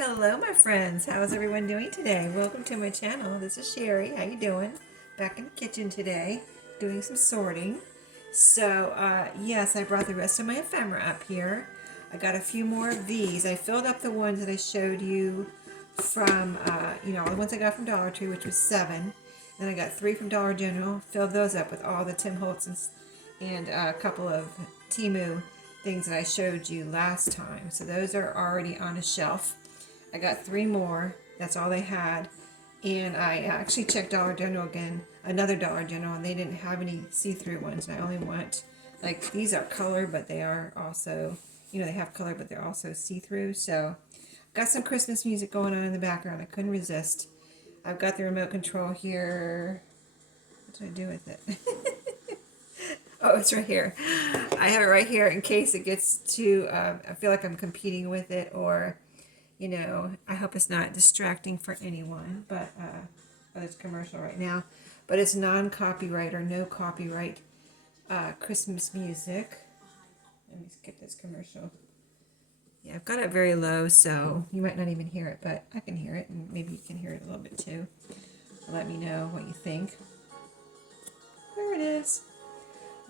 Hello, my friends. How's everyone doing today? Welcome to my channel. This is Sheree. How you doing? Back in the kitchen today, doing some sorting. So, yes, I brought the rest of my ephemera up here. I got a few more of these. I filled up the ones that I showed you from, all the ones I got from Dollar Tree, which was 7. Then I got 3 from Dollar General. Filled those up with all the Tim Holtz and a couple of Temu things that I showed you last time. So those are already on a shelf. I got 3 more. That's all they had. And I actually checked Dollar General again, another Dollar General, and they didn't have any see-through ones. And I only want, like, these are color, but they are also, they have color, but they're also see-through. So, got some Christmas music going on in the background. I couldn't resist. I've got the remote control here. What do I do with it? Oh, it's right here. I have it right here in case it gets too, I feel like I'm competing with it, or I hope it's not distracting for anyone, but it's commercial right now. But it's non-copyright or no copyright Christmas music. Let me skip this commercial. Yeah, I've got it very low, so you might not even hear it, but I can hear it, and maybe you can hear it a little bit too. Let me know what you think. There it is.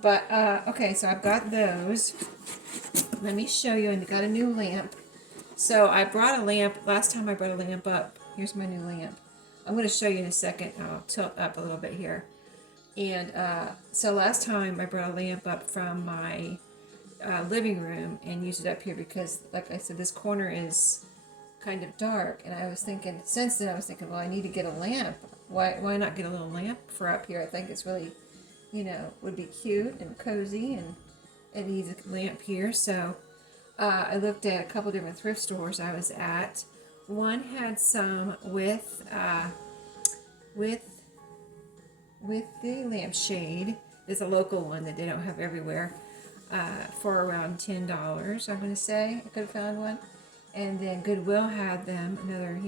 But, okay, so I've got those. Let me show you, and I got a new lamp. So I brought a lamp. Last time I brought a lamp up. Here's my new lamp. I'm going to show you in a second. I'll tilt up a little bit here. And so last time I brought a lamp up from my living room and used it up here because, like I said, this corner is kind of dark. And I was thinking, since then I was thinking, well, I need to get a lamp. Why not get a little lamp for up here? I think it's really, would be cute and cozy, and it needs a lamp here. So I looked at a couple different thrift stores I was at. One had some with the lampshade. It's a local one that they don't have everywhere. For around $10, I'm going to say. I could have found one. And then Goodwill had them. Another,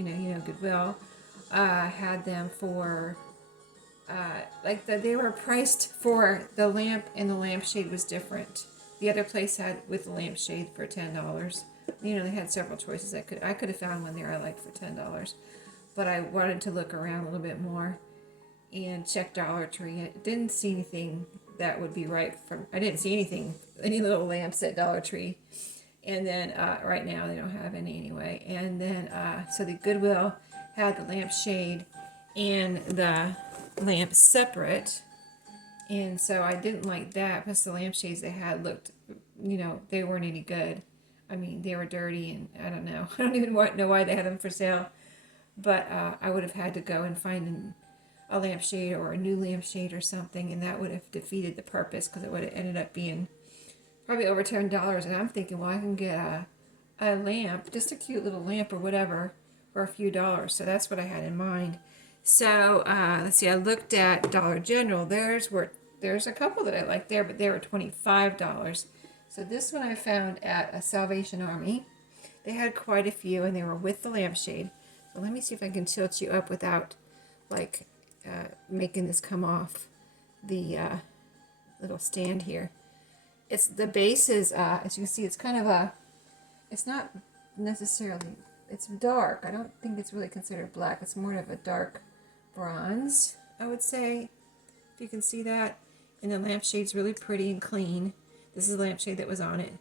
Goodwill had them for they were priced for the lamp, and the lampshade was different. The other place had with the lampshade for $10. They had several choices. I could have found one there I liked for $10, but I wanted to look around a little bit more and check Dollar Tree. I didn't see anything that would be right from. I didn't see any little lamps at Dollar Tree, and then right now they don't have any anyway. And then so the Goodwill had the lampshade and the lamp separate. And so I didn't like that. Plus the lampshades they had looked, they weren't any good. I mean, they were dirty, and I don't know. I don't even know why they had them for sale. But I would have had to go and find a lampshade or a new lampshade or something, and that would have defeated the purpose because it would have ended up being probably over $10. And I'm thinking, well, I can get a lamp, just a cute little lamp or whatever, for a few dollars. So that's what I had in mind. So let's see. I looked at Dollar General. There's a couple that I like there, but they were $25. So this one I found at a Salvation Army. They had quite a few, and they were with the lampshade. So let me see if I can tilt you up without, like, making this come off the little stand here. It's the base is, as you can see, it's kind of it's not necessarily, it's dark. I don't think it's really considered black. It's more of a dark bronze, I would say, if you can see that. And the lampshade's really pretty and clean. This is a lampshade that was on it.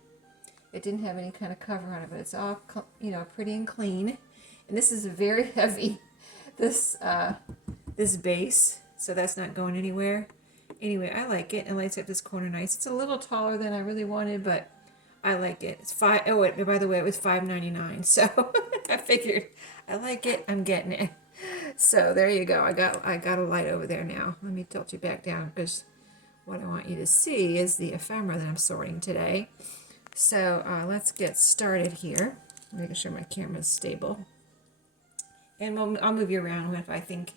It didn't have any kind of cover on it, but it's all, pretty and clean. And this is very heavy, this base, so that's not going anywhere. Anyway, I like it. It lights up this corner nice. It's a little taller than I really wanted, but I like it. It's by the way, it was $5.99. So I figured I like it. I'm getting it. So there you go. I got a light over there now. Let me tilt you back down because what I want you to see is the ephemera that I'm sorting today. So let's get started here. Making sure my camera's stable. And I'll move you around if I think,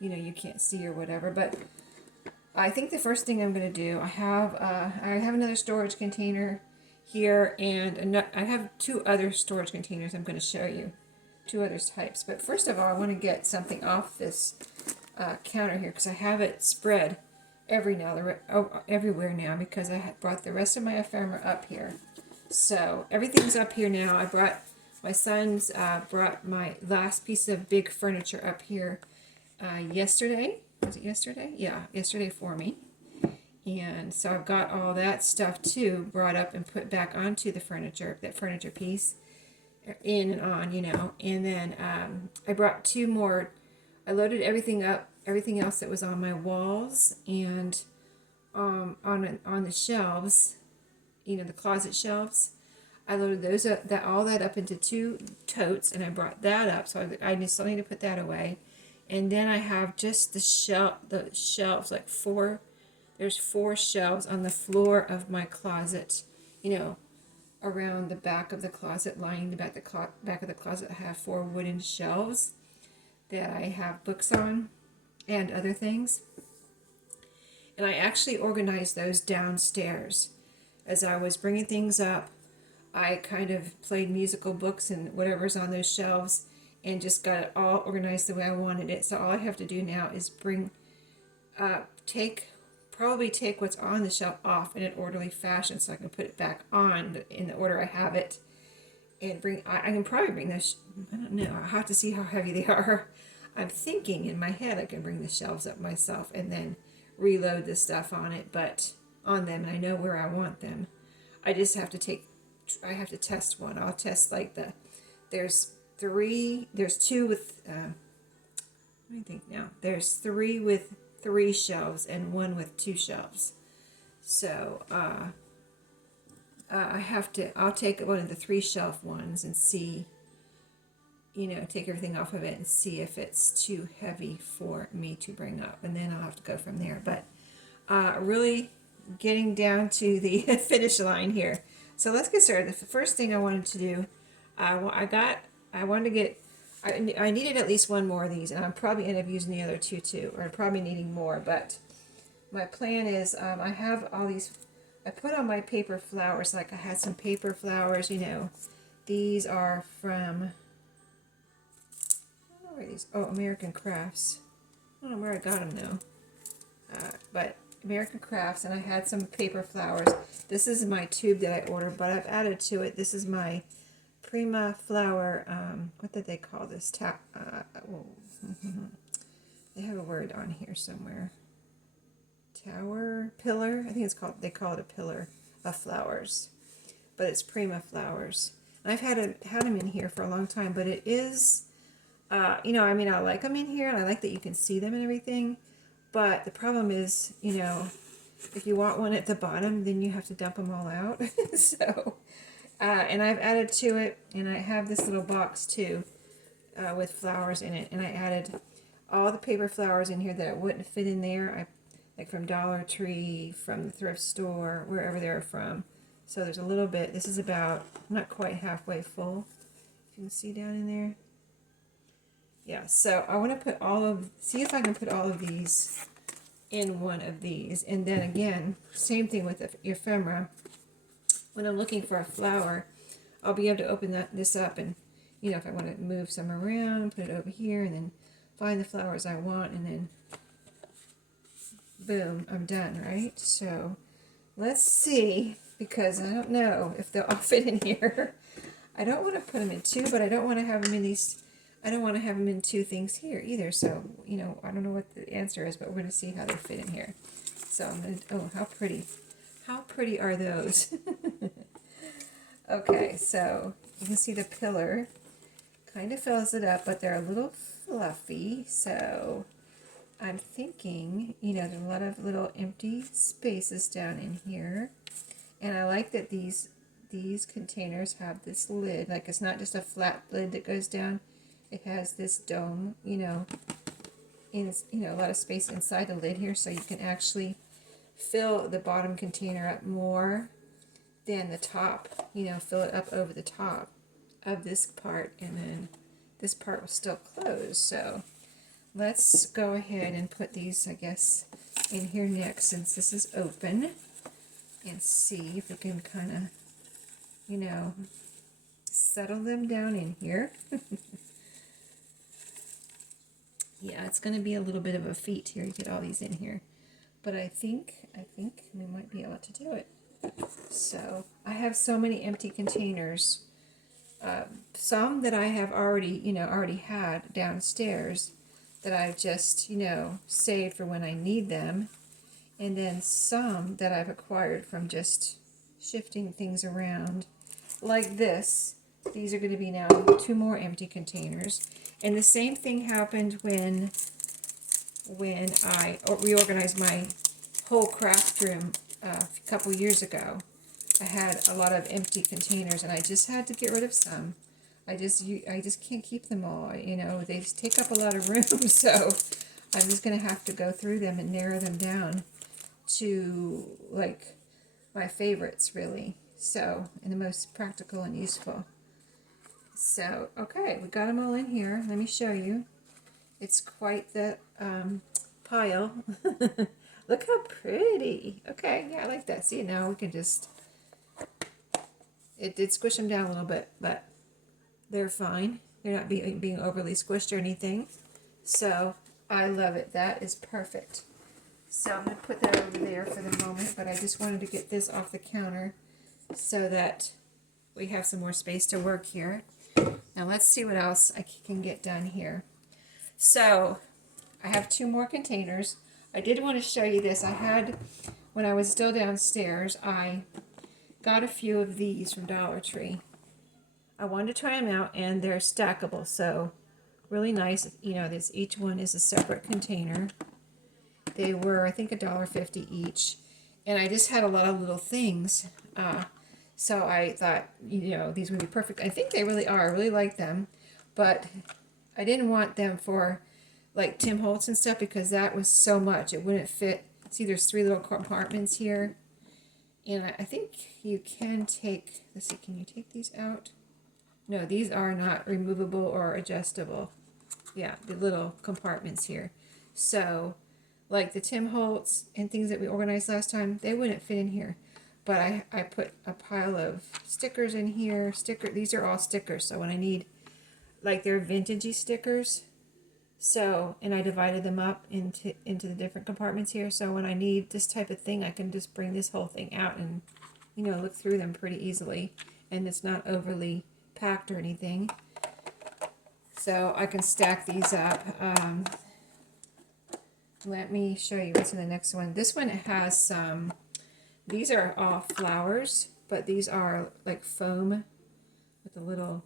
you can't see or whatever. But I think the first thing I'm going to do, I have another storage container here, and I have 2 other storage containers I'm going to show you. 2 other types. But first of all, I want to get something off this counter here because I have it spread everywhere now because I brought the rest of my ephemera up here. So everything's up here now. I brought My sons brought my last piece of big furniture up here yesterday. Was it yesterday? Yeah, yesterday for me. And so I've got all that stuff too brought up and put back onto the furniture, that furniture piece, in and on, you know. And then I brought two more. I loaded everything up, everything else that was on my walls and on the shelves, you know, the closet shelves. I loaded those up, all that up into two totes, and I brought that up. So I still need to put that away. And then I have just the shelves, like four. There's 4 shelves on the floor of my closet, you know, around the back of the closet, lining the back of the closet. I have 4 wooden shelves that I have books on and other things. And I actually organized those downstairs. As I was bringing things up, I kind of played musical books and whatever's on those shelves and just got it all organized the way I wanted it. So all I have to do now is probably take what's on the shelf off in an orderly fashion so I can put it back on in the order I have it. And I can probably bring this, I don't know, I'll have to see how heavy they are. I'm thinking in my head I can bring the shelves up myself and then reload the stuff on them, and I know where I want them. I just have to I have to test one. I'll test like there's 2 with, let me think now. There's 3 with 3 shelves and 1 with 2 shelves. So I'll take one of the 3 shelf ones and see, you know, take everything off of it and see if it's too heavy for me to bring up. And then I'll have to go from there. But really getting down to the finish line here. So let's get started. The first thing I wanted to do, I needed at least 1 more of these, and I'll probably end up using the other 2 too, or probably needing more. But my plan is, I have all these. I put on my paper flowers, like I had some paper flowers, you know. These are from, I don't know where these. Oh, American Crafts. I don't know where I got them though. But American Crafts, and I had some paper flowers. This is my tube that I ordered, but I've added to it. This is my Prima flower, what did they call this? They have a word on here somewhere. Pillar? I think they call it a pillar of flowers. But it's Prima flowers. And I've had them in here for a long time, but it is, you know, I mean, I like them in here, and I like that you can see them and everything. But the problem is, you know, if you want one at the bottom, then you have to dump them all out. So... and I've added to it, and I have this little box too with flowers in it, and I added all the paper flowers in here that it wouldn't fit in there. Like from Dollar Tree, from the thrift store, wherever they're from. So there's a little bit. This is about not quite halfway full. If you can see down in there. Yeah. So I want to see if I can put all of these in one of these, and then again, same thing with the ephemera. When I'm looking for a flower, I'll be able to open this up, and, you know, if I want to move some around, put it over here, and then find the flowers I want, and then boom, I'm done, right? So let's see, because I don't know if they'll all fit in here. I don't want to put them in 2, but I don't want to have them in these. I don't want to have them in 2 things here either. So, you know, I don't know what the answer is, but we're going to see how they fit in here. So I'm going to, oh, how pretty. How pretty are those? Okay, so you can see the pillar kind of fills it up, but they're a little fluffy. So I'm thinking, you know, there's a lot of little empty spaces down in here. And I like that these containers have this lid. Like, it's not just a flat lid that goes down. It has this dome, you know, a lot of space inside the lid here, so you can actually fill the bottom container up more than the top, you know, fill it up over the top of this part, and then this part will still close. So let's go ahead and put these, I guess, in here next, since this is open, and see if we can kind of, you know, settle them down in here. Yeah, it's going to be a little bit of a feat here to get all these in here. But I think we might be able to do it. So I have so many empty containers Some that I have already had downstairs that I've just, saved for when I need them. And then some that I've acquired from just shifting things around. Like this. These are going to be now 2 more empty containers. And the same thing happened when I reorganized my whole craft room a couple years ago. I had a lot of empty containers, and I just had to get rid of some. I just can't keep them all. They just take up a lot of room, so I'm just gonna have to go through them and narrow them down to like my favorites, really. So, and the most practical and useful. So, okay, we got them all in here. Let me show you. It's quite the pile. Look how pretty. Okay, yeah, I like that. See, now we can just, it did squish them down a little bit, but they're fine. They're not being overly squished or anything. So I love it. That is perfect. So I'm going to put that over there for the moment, but I just wanted to get this off the counter so that we have some more space to work here. Now let's see what else I can get done here. So I have 2 more containers. I did want to show you this. When I was still downstairs, I got a few of these from Dollar Tree. I wanted to try them out, and they're stackable, so really nice. Each one is a separate container. They were, I think, $1.50 each, and I just had a lot of little things. So I thought, these would be perfect. I think they really are. I really like them, but I didn't want them for like Tim Holtz and stuff because that was so much. It wouldn't fit. See, there's 3 little compartments here, and I think you can take. Let's see, can you take these out? No, these are not removable or adjustable. Yeah, the little compartments here. So, like the Tim Holtz and things that we organized last time, they wouldn't fit in here. But I put a pile of stickers in here. These are all stickers. So when I need, like, they're vintagey stickers. So, and I divided them up into the different compartments here. So when I need this type of thing, I can just bring this whole thing out and, look through them pretty easily. And it's not overly packed or anything. So I can stack these up. Let me show you what's in the next one. This one has some, these are all flowers, but these are like foam with a little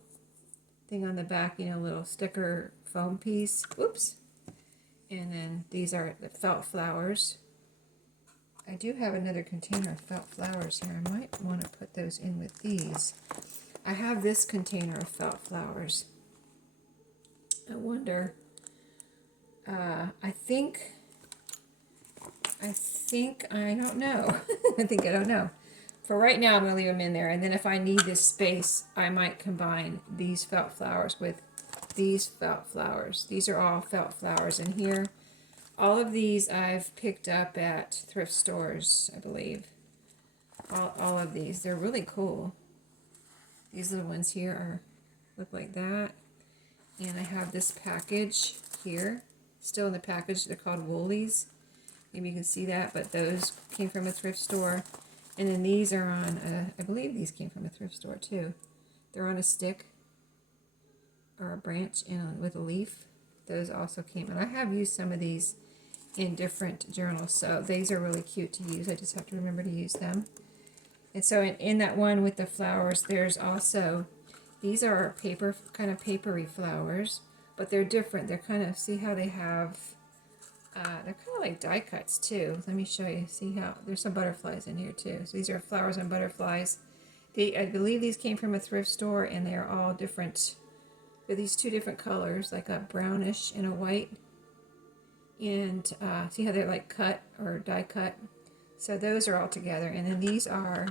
thing on the back, little sticker foam piece. Whoops. And then these are the felt flowers. I do have another container of felt flowers here. I might want to put those in with these. I have this container of felt flowers. I wonder, I don't know. I don't know. For right now, I'm going to leave them in there. And then if I need this space, I might combine these felt flowers with these felt flowers. These are all felt flowers in here. All of these I've picked up at thrift stores, I believe. All of these. They're really cool. These little ones here look like that. And I have this package here. Still in the package. They're called Woolies. Maybe you can see that, but those came from a thrift store. And then these are on, I believe these came from a thrift store too. They're on a stick or a branch and with a leaf. Those also came. And I have used some of these in different journals, so these are really cute to use. I just have to remember to use them. And so in that one with the flowers, there's also, these are kind of papery flowers, but they're different. They're kind of, see how they have, they're kind of like die cuts too. Let me show you. See how there's some butterflies in here too. So these are flowers and butterflies. I believe these came from a thrift store, and they're all different. They're these 2 different colors, like a brownish and a white. And see how they're like cut or die cut. So those are all together. And then these are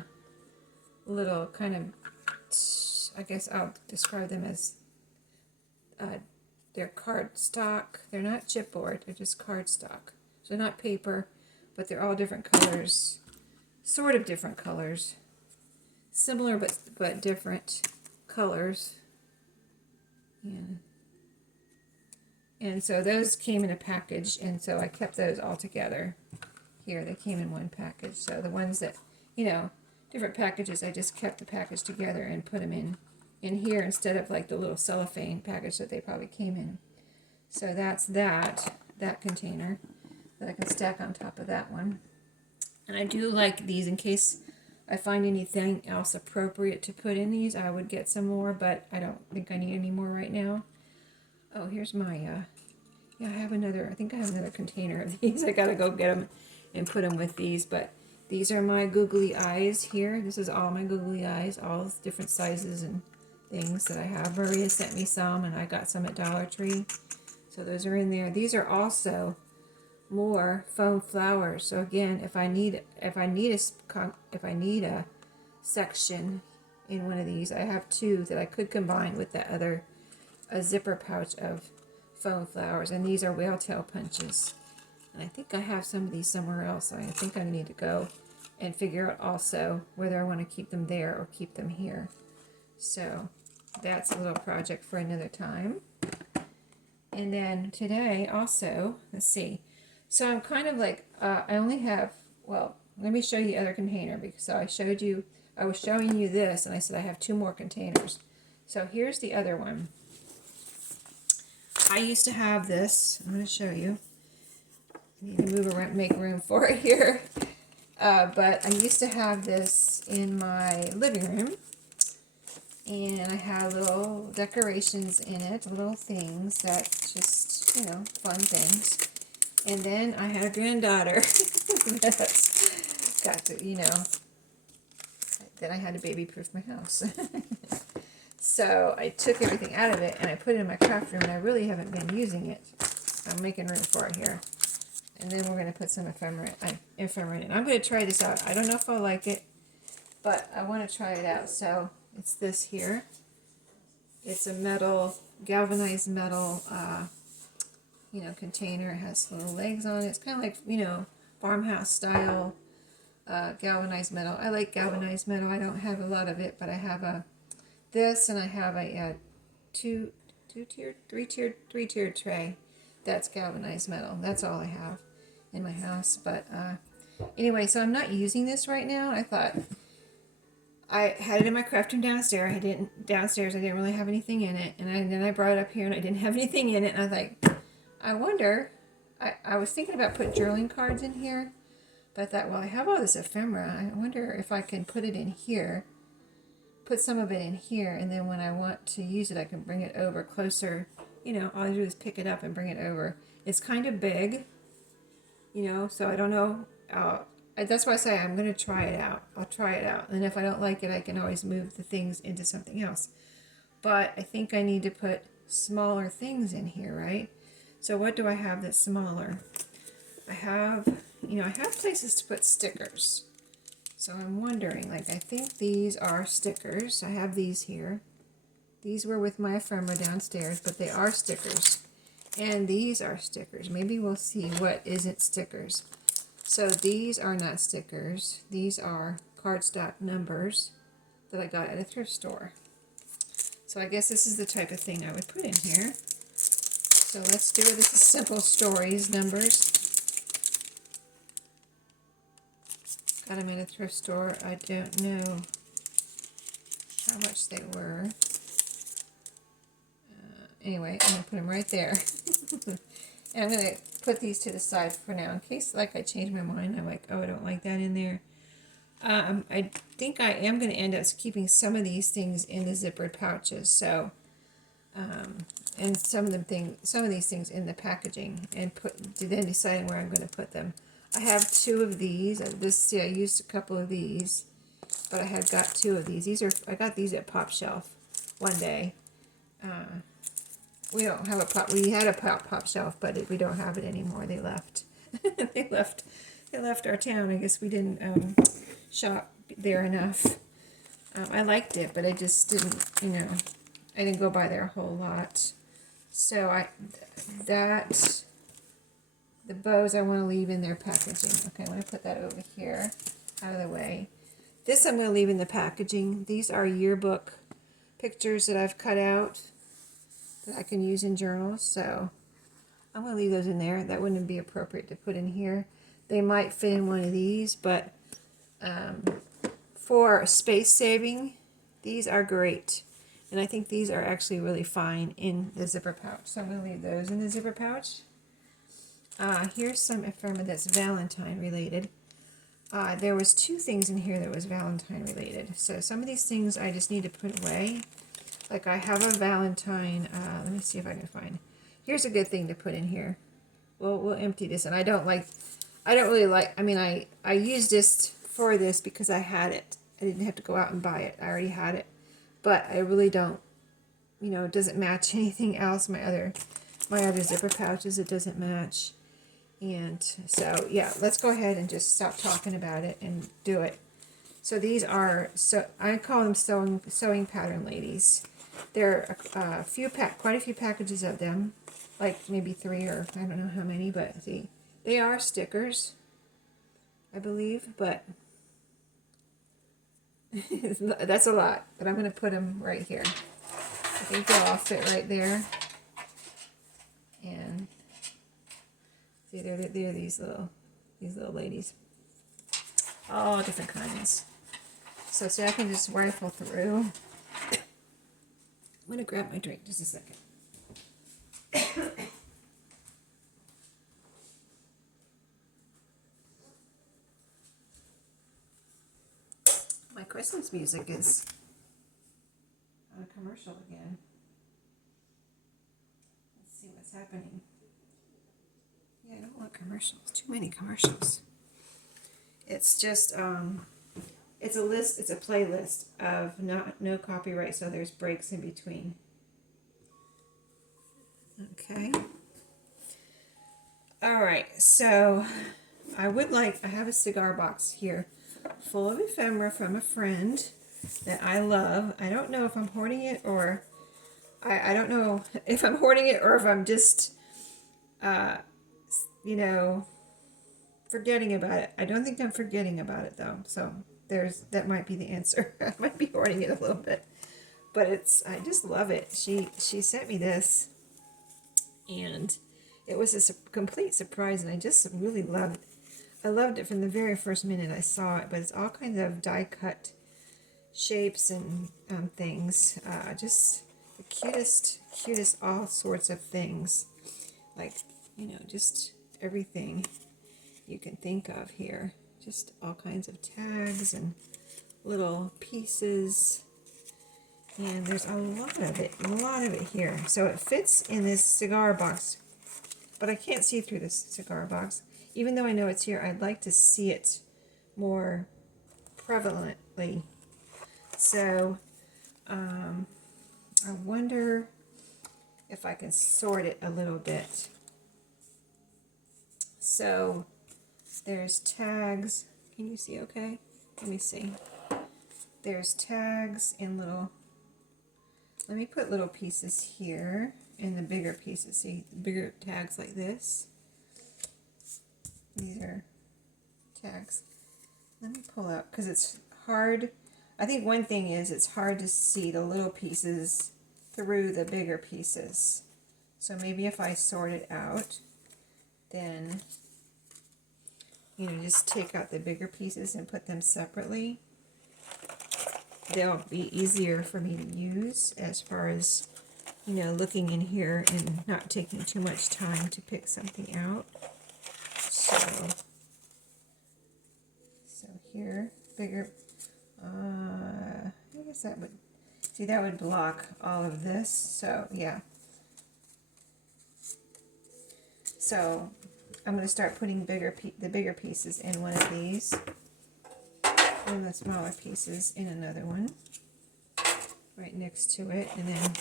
little kind of, I guess I'll describe them as they're cardstock. They're not chipboard, they're just cardstock. So not paper, but they're all different colors, sort of different colors. Similar but different colors. And so those came in a package, and so I kept those all together. Here, they came in one package. So the ones that, different packages, I just kept the package together and put them in in here instead of like the little cellophane package that they probably came in. So that's that container that I can stack on top of that one. And I do like these in case I find anything else appropriate to put in these. I would get some more, but I don't think I need any more right now. Oh, here's my, yeah, I think I have another container of these. I gotta go get them and put them with these, but these are my googly eyes here. This is all my googly eyes, all different sizes and things that I have. Maria sent me some, and I got some at Dollar Tree. So those are in there. These are also more foam flowers. So again, if I need a section in one of these, I have two that I could combine with that other a zipper pouch of foam flowers, and these are whale tail punches. And I think I have some of these somewhere else. I think I need to go and figure out also whether I want to keep them there or keep them here. So that's a little project for another time. And then today also, let's see. So I'm kind of like, I only have, well, let me show you the other container, because I was showing you this, and I said I have two more containers. So here's the other one. I used to have this. I'm going to show you. I need to move around, make room for it here. But I used to have this in my living room. And I had little decorations in it, little things that just, fun things. And then I had a granddaughter that got to, then I had to baby-proof my house. So I took everything out of it and I put it in my craft room, and I really haven't been using it. I'm making room for it here. And then we're going to put some ephemera in. I'm going to try this out. I don't know if I'll like it, but I want to try it out. So it's this here. It's a metal, galvanized metal, container. It has little legs on it. It's kind of like, farmhouse style galvanized metal. I like galvanized metal. I don't have a lot of it, but I have this, and I have a three-tiered tray that's galvanized metal. That's all I have in my house. But anyway, so I'm not using this right now. I thought I had it in my craft room downstairs. I didn't really have anything in it, and then I brought it up here and I didn't have anything in it, and I thought, I wonder, I was thinking about putting journaling cards in here, but I thought, well, I have all this ephemera. I wonder if I can put it in here, put some of it in here, and then when I want to use it, I can bring it over closer. All I do is pick it up and bring it over. It's kind of big, so I don't know. That's why I say I'm going to try it out. I'll try it out. And if I don't like it, I can always move the things into something else. But I think I need to put smaller things in here, right? So what do I have that's smaller? I have places to put stickers. So I'm wondering, I think these are stickers. I have these here. These were with my ephemera downstairs, but they are stickers. And these are stickers. Maybe we'll see what isn't stickers. So these are not stickers. These are cardstock numbers that I got at a thrift store. So I guess this is the type of thing I would put in here. So let's do it. This is simple stories numbers. Got them at a thrift store. I don't know how much they were. Anyway, I'm going to put them right there. And I'm going to put these to the side for now in case, I change my mind. I'm like, oh, I don't like that in there. I think I am going to end up keeping some of these things in the zippered pouches. So, and some of these things in the packaging, and then deciding where I'm going to put them. I have two of these. I used a couple of these, but I had got two of these. I got these at Pop Shelf one day. We don't have a pop. We had a pop shelf, but we don't have it anymore. They left. They left our town. I guess we didn't shop there enough. I liked it, but I just didn't. I didn't go by there a whole lot. So the bows I want to leave in their packaging. Okay, I'm going to put that over here, out of the way. This I'm going to leave in the packaging. These are yearbook pictures that I've cut out that I can use in journals, so I'm going to leave those in there. That wouldn't be appropriate to put in here. They might fit in one of these, but for space saving, these are great. And I think these are actually really fine in the zipper pouch. So I'm going to leave those in the zipper pouch. Here's some ephemera that's Valentine related. There was 2 things in here that was Valentine related. So some of these things I just need to put away. Like I have a Valentine, let me see if I can find. Here's a good thing to put in here. We'll empty this, and I don't really like, I mean, I used this for this because I had it. I didn't have to go out and buy it. I already had it. But I really don't, you know, it doesn't match anything else. My other zipper pouches, it doesn't match. And so, yeah, let's go ahead and just stop talking about it and do it. So these are, so I call them sewing pattern ladies. There are quite a few packages of them, like maybe 3 or I don't know how many, but see, they are stickers, I believe, but that's a lot. But I'm going to put them right here. I think they'll all fit right there. And see, they're these little ladies, all different kinds. So see, I can just rifle through. I'm going to grab my drink just a second. My Christmas music is on a commercial again. Let's see what's happening. Yeah, I don't want commercials. Too many commercials. It's just, it's a list, it's a playlist of no copyright, so there's breaks in between. Okay. Alright, so I have a cigar box here full of ephemera from a friend that I love. I don't know if I'm hoarding it, or I don't know if I'm hoarding it or if I'm just, you know, forgetting about it. I don't think I'm forgetting about it though, so that might be the answer. I might be hoarding it a little bit, but I just love it. She sent me this, and it was a complete surprise, and I just really loved it. I loved it from the very first minute I saw it, but it's all kinds of die cut shapes and things. Just the cutest all sorts of things, like, you know, just everything you can think of here. Just all kinds of tags and little pieces, and there's a lot of it here. So it fits in this cigar box, but I can't see through this cigar box. Even though I know it's here, I'd like to see it more prevalently. So I wonder if I can sort it a little bit. So there's tags. Can you see okay? Let me see. There's tags in little, let me put little pieces here and the bigger pieces. See, the bigger tags like this. These are tags. Let me pull out, because it's hard. I think one thing is it's hard to see the little pieces through the bigger pieces. So maybe if I sort it out, then, you know, just take out the bigger pieces and put them separately. They'll be easier for me to use as far as, you know, looking in here and not taking too much time to pick something out. So here, bigger, I guess that would, see, that would block all of this, so yeah. So I'm going to start putting the bigger pieces in one of these, and the smaller pieces in another one, right next to it, and then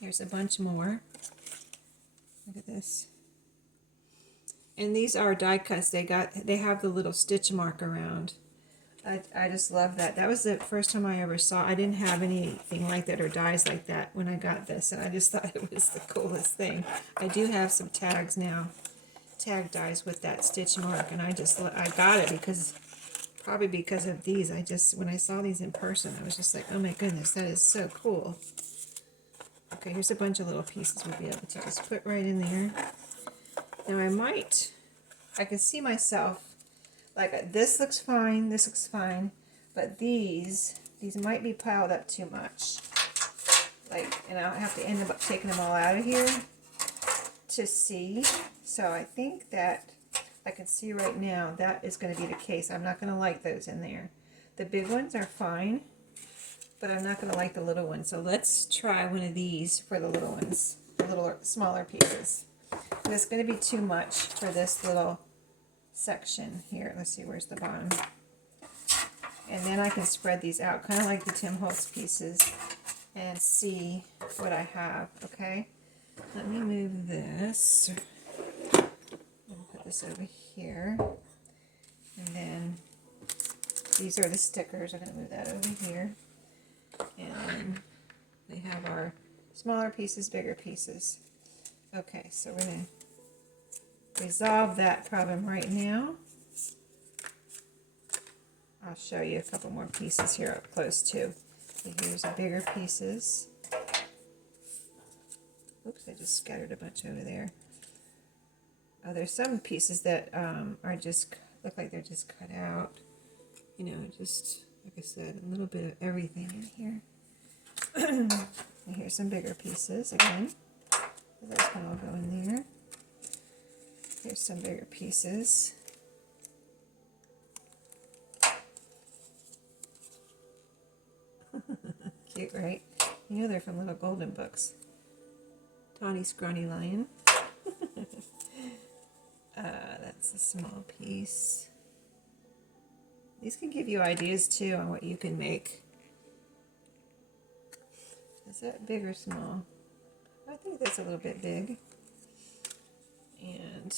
here's a bunch more. Look at this. And these are die cuts. They have the little stitch mark around. I just love that. That was the first time I ever saw. I didn't have anything like that or dies like that when I got this, and I just thought it was the coolest thing. I do have some tags now, tag dies with that stitch mark, and I got it probably because of these. When I saw these in person, I was just like, oh my goodness, that is so cool. Okay, here's a bunch of little pieces we'll be able to just put right in there. Now I can see myself, like, this looks fine, but these these might be piled up too much. And I'll have to end up taking them all out of here to see. So I think that I can see right now that is going to be the case. I'm not going to like those in there. The big ones are fine, but I'm not going to like the little ones. So let's try one of these for the little ones, the little smaller pieces. And it's going to be too much for this little section here. Let's see, where's the bottom? And then I can spread these out, kind of like the Tim Holtz pieces, and see what I have, okay? Let me move this. I'll put this over here. And then these are the stickers. I'm going to move that over here. And they have our smaller pieces, bigger pieces. Okay, so we're going to resolve that problem right now. I'll show you a couple more pieces here up close too. So here's the bigger pieces. Oops, I just scattered a bunch over there. Oh, there's some pieces that are just, look like they're just cut out. You know, just, like I said, a little bit of everything in here. And here's some bigger pieces again. Those can all go in there. Here's some bigger pieces. Cute, right? You know they're from Little Golden Books. Tawny Scrawny Lion. That's a small piece. These can give you ideas too on what you can make. Is that big or small? I think that's a little bit big. And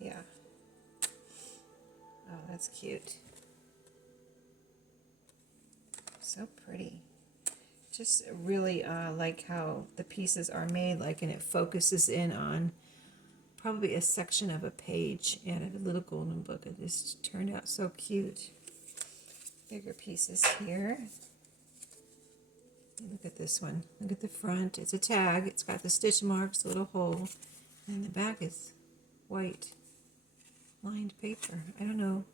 yeah. Oh, that's cute. So pretty. Just really like how the pieces are made, like, and it focuses in on probably a section of a page out of a Little Golden Book. It just turned out so cute. Bigger pieces here. Look at this one. Look at the front. It's a tag. It's got the stitch marks, a little hole, and the back is white lined paper. I don't know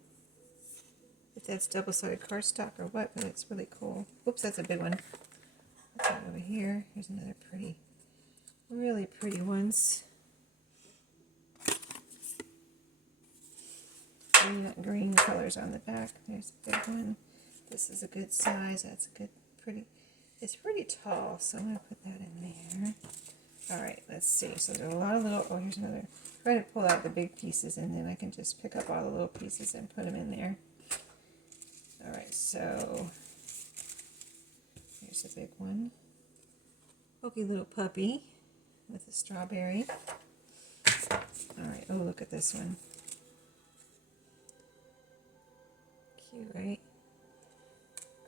if that's double-sided cardstock or what, but it's really cool. Oops, that's a big one. Put that over here. Here's another pretty, really pretty ones. Green colors on the back. There's a big one. This is a good size. That's a good, pretty. It's pretty tall, so I'm going to put that in there. All right, let's see. So there's a lot of little. Oh, here's another. Try to pull out the big pieces, and then I can just pick up all the little pieces and put them in there. All right, so here's a big one. Pokey little puppy with a strawberry. All right. Oh, look at this one. Cute, right?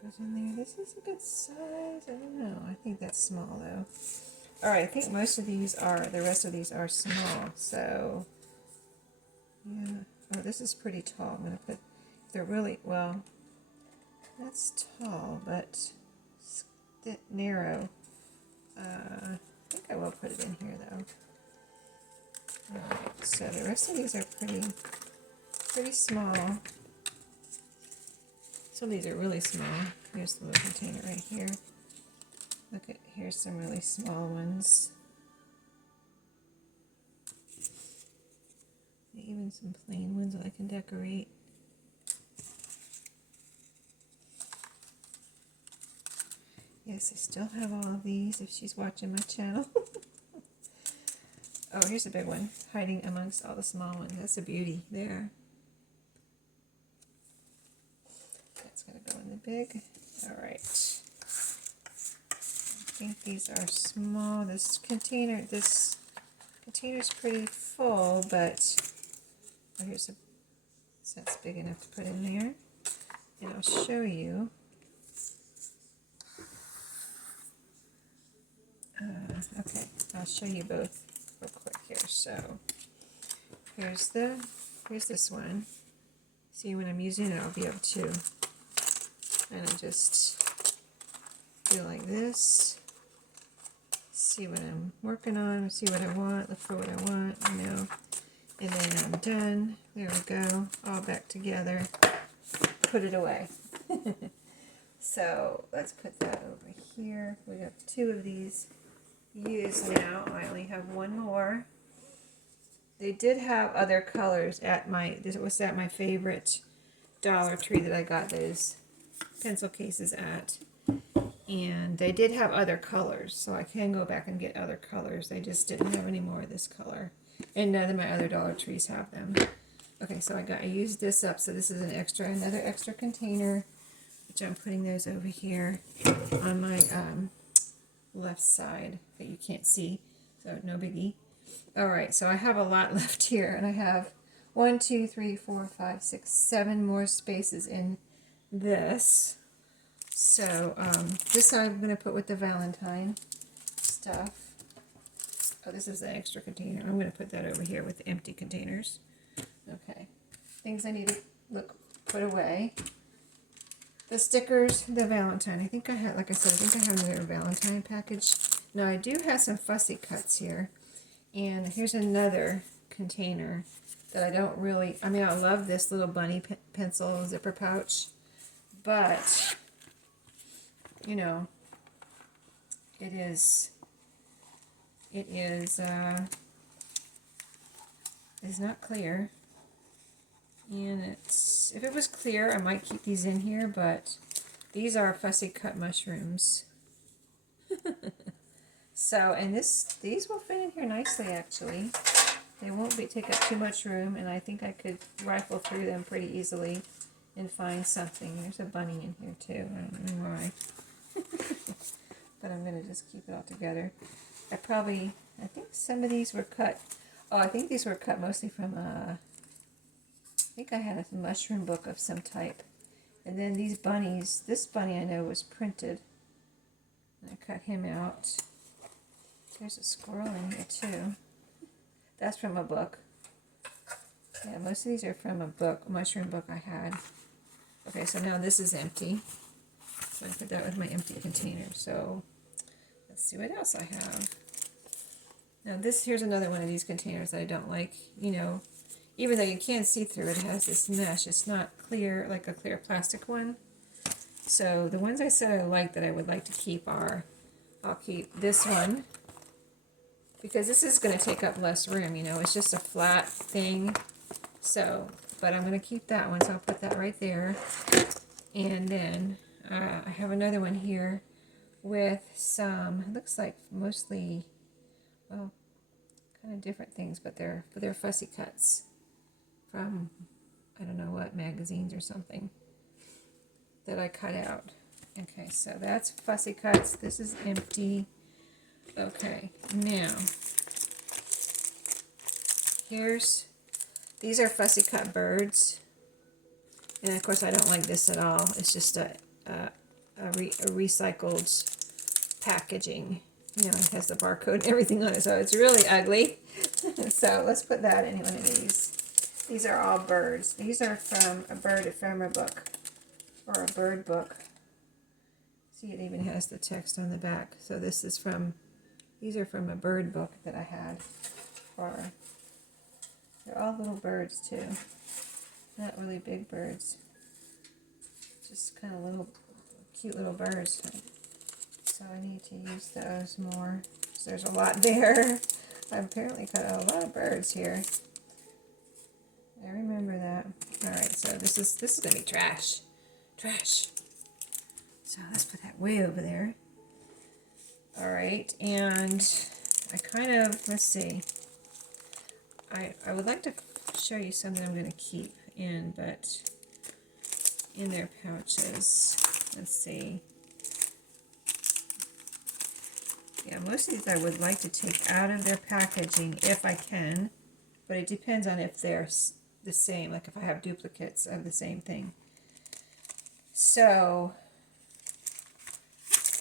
Goes in there. This is a good size. I don't know. I think that's small though. All right. I think most of these are. The rest of these are small. So yeah. Oh, this is pretty tall. I'm gonna put. They're really well. That's tall, but narrow. I think I will put it in here though. Alright, so the rest of these are pretty small. Some of these are really small. Here's the little container right here. Look at, here's some really small ones. Even some plain ones that I can decorate. Yes, I still have all of these if she's watching my channel. Oh, here's a big one, hiding amongst all the small ones. That's a beauty there. That's going to go in the big. All right. I think these are small. This container's pretty full, but oh, here's a, so that's big enough to put in there. And I'll show you. Okay, I'll show you both real quick here. So here's this one. See, when I'm using it, I'll be able to kind of just do like this. See what I'm working on. See what I want. Look for what I want. You know. And then I'm done. There we go. All back together. Put it away. So let's put that over here. We have 2 of these used now. I only have 1 more. They did have other colors at my, this was at my favorite Dollar Tree that I got those pencil cases at. And they did have other colors, so I can go back and get other colors. They just didn't have any more of this color. And none of my other Dollar Trees have them. Okay, so I used this up, so this is another extra container, which I'm putting those over here on my left side that you can't see, so no biggie. All right, so I have a lot left here, and I have 1, 2, 3, 4, 5, 6, 7 more spaces in this. So this I'm going to put with the Valentine stuff. Oh, this is an extra container. I'm going to put that over here with the empty containers. Okay, things I need to put away. The stickers, the Valentine. I think I have, like I said, I think I have another Valentine package. Now I do have some fussy cuts here. And here's another container that I don't really, I mean, I love this little bunny pencil zipper pouch. But, you know, it's not clear. And it's, if it was clear, I might keep these in here, but these are fussy cut mushrooms. So, and these will fit in here nicely, actually. They won't take up too much room, and I think I could rifle through them pretty easily and find something. There's a bunny in here, too. I don't know why. But I'm going to just keep it all together. I think some of these were cut. Oh, I think these were cut mostly from I think I had a mushroom book of some type. And then these bunnies, this bunny I know was printed. And I cut him out. There's a squirrel in here too. That's from a book. Yeah, most of these are from a book, a mushroom book I had. Okay, so now this is empty. So I put that with my empty container. So let's see what else I have. Now here's another one of these containers that I don't like. You know, even though you can't see through it, it has this mesh. It's not clear like a clear plastic one. So the ones I said I like that I would like to keep are, I'll keep this one, because this is going to take up less room, you know, it's just a flat thing. So, but I'm going to keep that one, so I'll put that right there. And then I have another one here with some, it looks like mostly, well, kind of different things, but they're fussy cuts from, I don't know what, magazines or something that I cut out. Okay, so that's fussy cuts. This is empty. Okay, now, these are fussy cut birds. And of course I don't like this at all. It's just a recycled packaging. You know, it has the barcode and everything on it, so it's really ugly. So let's put that in one of these. These are all birds. These are from a bird ephemera book, or a bird book. See, it even has the text on the back. So these are from a bird book that I had. They're all little birds too. Not really big birds. Just kind of little, cute little birds. So I need to use those more. So there's a lot there. I apparently got a lot of birds here. I remember that. Alright, so this is gonna be trash. Trash. So let's put that way over there. Alright, and I kind of, let's see. I would like to show you something I'm going to keep in, but in their pouches. Let's see. Yeah, most of these I would like to take out of their packaging if I can, but it depends on if they're the same, like if I have duplicates of the same thing. So,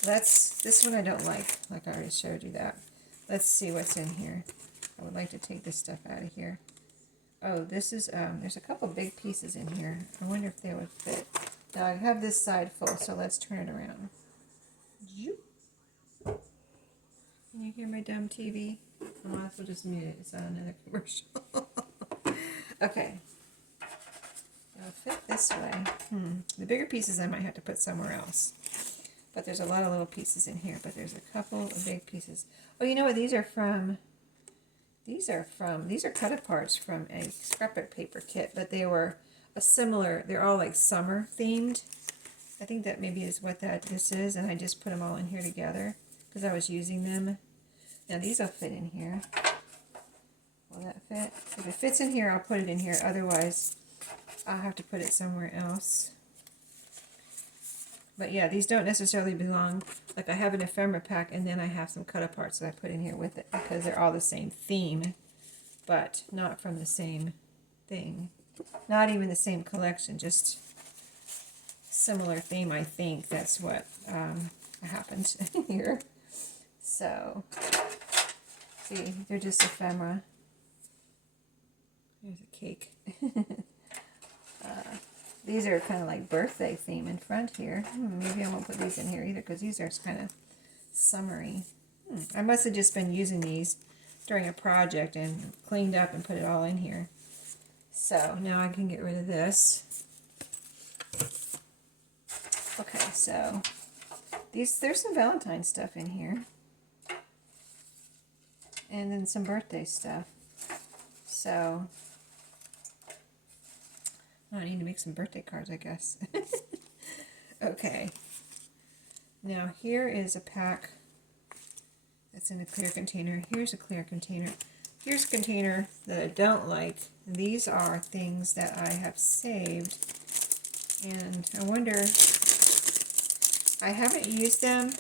this one I don't like I already showed you that. Let's see what's in here. I would like to take this stuff out of here. Oh, this is, there's a couple big pieces in here. I wonder if they would fit. Now I have this side full, so let's turn it around. Can you hear my dumb TV? Oh, I will just mute it. It's on another commercial. Okay. fit this way. The bigger pieces I might have to put somewhere else. But there's a lot of little pieces in here, but there's a couple of big pieces. Oh, you know what? These are cut aparts from a scrapbook paper kit, but they were they're all like summer themed. I think that maybe is what this is, and I just put them all in here together because I was using them. Now these will fit in here. Will that fit? If it fits in here, I'll put it in here. Otherwise, I'll have to put it somewhere else. But yeah, these don't necessarily belong. Like I have an ephemera pack, and then I have some cut aparts that I put in here with it because they're all the same theme, but not from the same thing. Not even the same collection, just similar theme. I think that's what happened here. So, see, they're just ephemera. There's a cake. These are kind of like birthday theme in front here. Maybe I won't put these in here either because these are kind of summery. I must have just been using these during a project and cleaned up and put it all in here. So now I can get rid of this. Okay, so there's some Valentine stuff in here. And then some birthday stuff. So I need to make some birthday cards, I guess. Okay. Now here is a pack that's in a clear container. Here's a clear container. Here's a container that I don't like. These are things that I have saved. And I wonder, I haven't used them.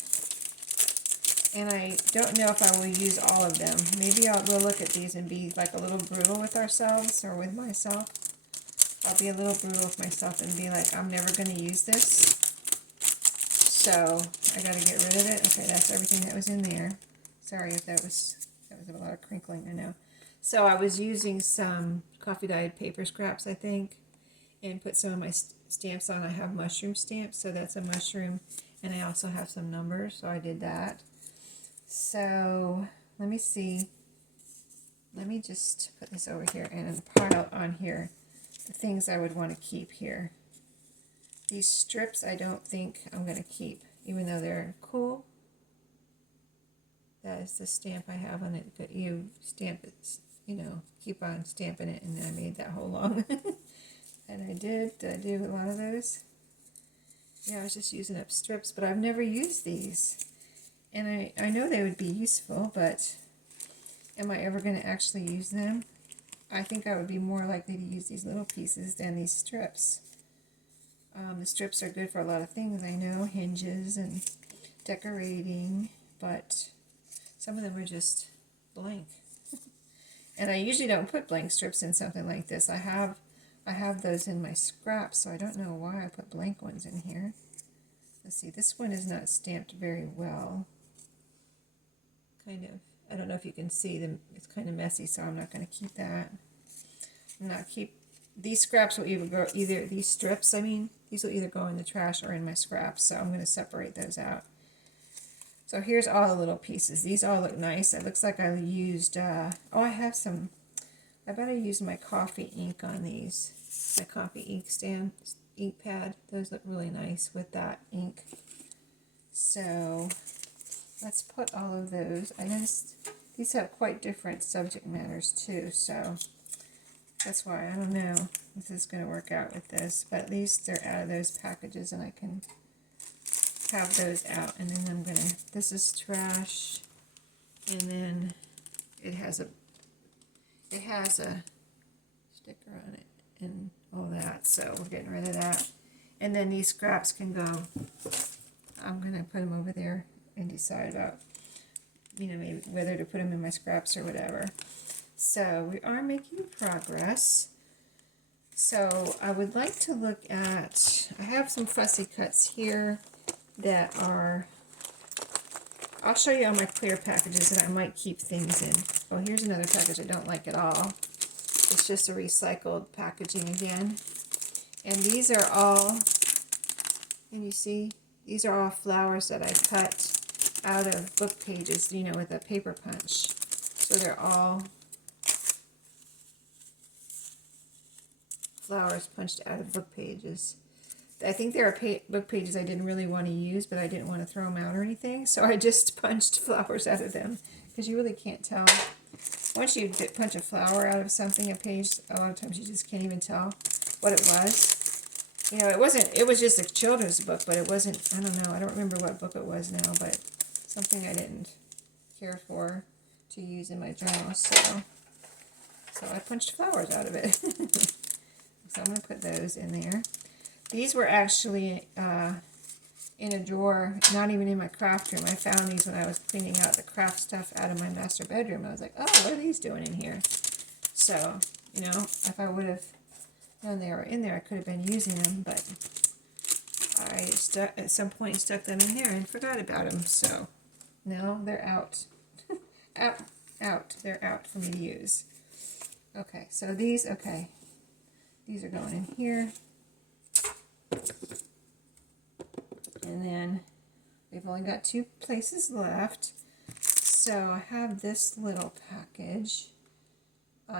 And I don't know if I will use all of them. Maybe we'll look at these and be like a little brutal with ourselves or with myself. I'll be a little brutal with myself and be like, I'm never going to use this. So I got to get rid of it. Okay, that's everything that was in there. Sorry if that was a lot of crinkling, I know. So I was using some coffee dyed paper scraps, I think, and put some of my stamps on. I have mushroom stamps, so that's a mushroom. And I also have some numbers, so I did that. So let me see. Let me just put this over here and pile on here the things I would want to keep here. These strips I don't think I'm going to keep, even though they're cool. That is the stamp I have on it. That you stamp it, you know, keep on stamping it, and then I made that whole long. And I did I do a lot of those? Yeah, I was just using up strips, but I've never used these. And I know they would be useful, but am I ever going to actually use them? I think I would be more likely to use these little pieces than these strips. The strips are good for a lot of things, I know, hinges and decorating, but some of them are just blank. And I usually don't put blank strips in something like this. I have those in my scraps, so I don't know why I put blank ones in here. Let's see, this one is not stamped very well. Kind of, I don't know if you can see them, it's kind of messy, so I'm not going to keep that. These scraps will either these strips, I mean, these will either go in the trash or in my scraps, so I'm going to separate those out. So here's all the little pieces. These all look nice. It looks like I used, I have some, I bet I used my coffee ink on these. My coffee ink stand, ink pad. Those look really nice with that ink. So let's put all of those. I noticed these have quite different subject matters too, so that's why I don't know if this is going to work out with this, but at least they're out of those packages and I can have those out. And then I'm going to, this is trash, and then it has a sticker on it and all that, so we're getting rid of that. And then these scraps can go, I'm going to put them over there and decide about, you know, maybe whether to put them in my scraps or whatever. So we are making progress. So I would like to look at, I have some fussy cuts here that are, I'll show you all my clear packages that I might keep things in. Oh, here's another package I don't like at all. It's just a recycled packaging again. And these are all, can you see? These are all flowers that I cut out of book pages, you know, with a paper punch. So they're all flowers punched out of book pages. I think there are book pages I didn't really want to use, but I didn't want to throw them out or anything, so I just punched flowers out of them, because you really can't tell. Once you punch a flower out of something, a page, a lot of times you just can't even tell what it was. You know, it was just a children's book, but it wasn't, I don't know, I don't remember what book it was now, but something I didn't care for to use in my journal, so I punched flowers out of it. So I'm going to put those in there. These were actually in a drawer, not even in my craft room. I found these when I was cleaning out the craft stuff out of my master bedroom. I was like, oh, what are these doing in here? So, you know, if I would have known they were in there, I could have been using them, but I at some point stuck them in there and forgot about them. So now they're out. out. They're out for me to use. Okay, so these are going in here. And then we've only got 2 places left. So I have this little package.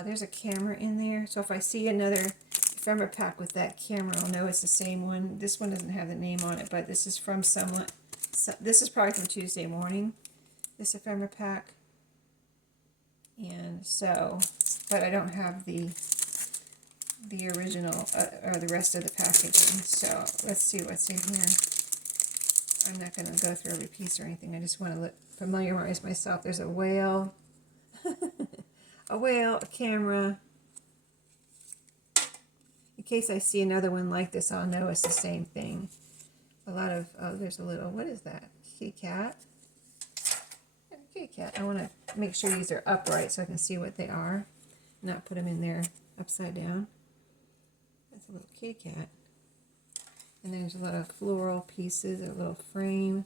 There's a camera in there. So if I see another ephemera pack with that camera, I'll know it's the same one. This one doesn't have the name on it, but this is from someone. So this is probably from Tuesday Morning, this ephemera pack. And so, but I don't have the original or the rest of the packaging. So let's see what's in here. I'm not going to go through every piece or anything. I just want to familiarize myself. There's a whale, a whale, a camera. In case I see another one like this, I'll know it's the same thing. A lot of, oh, there's a little, what is that? Kitty cat? Yeah, kitty cat. I want to make sure these are upright so I can see what they are. Not put them in there upside down. That's a little kitty cat. And there's a lot of floral pieces, a little frame.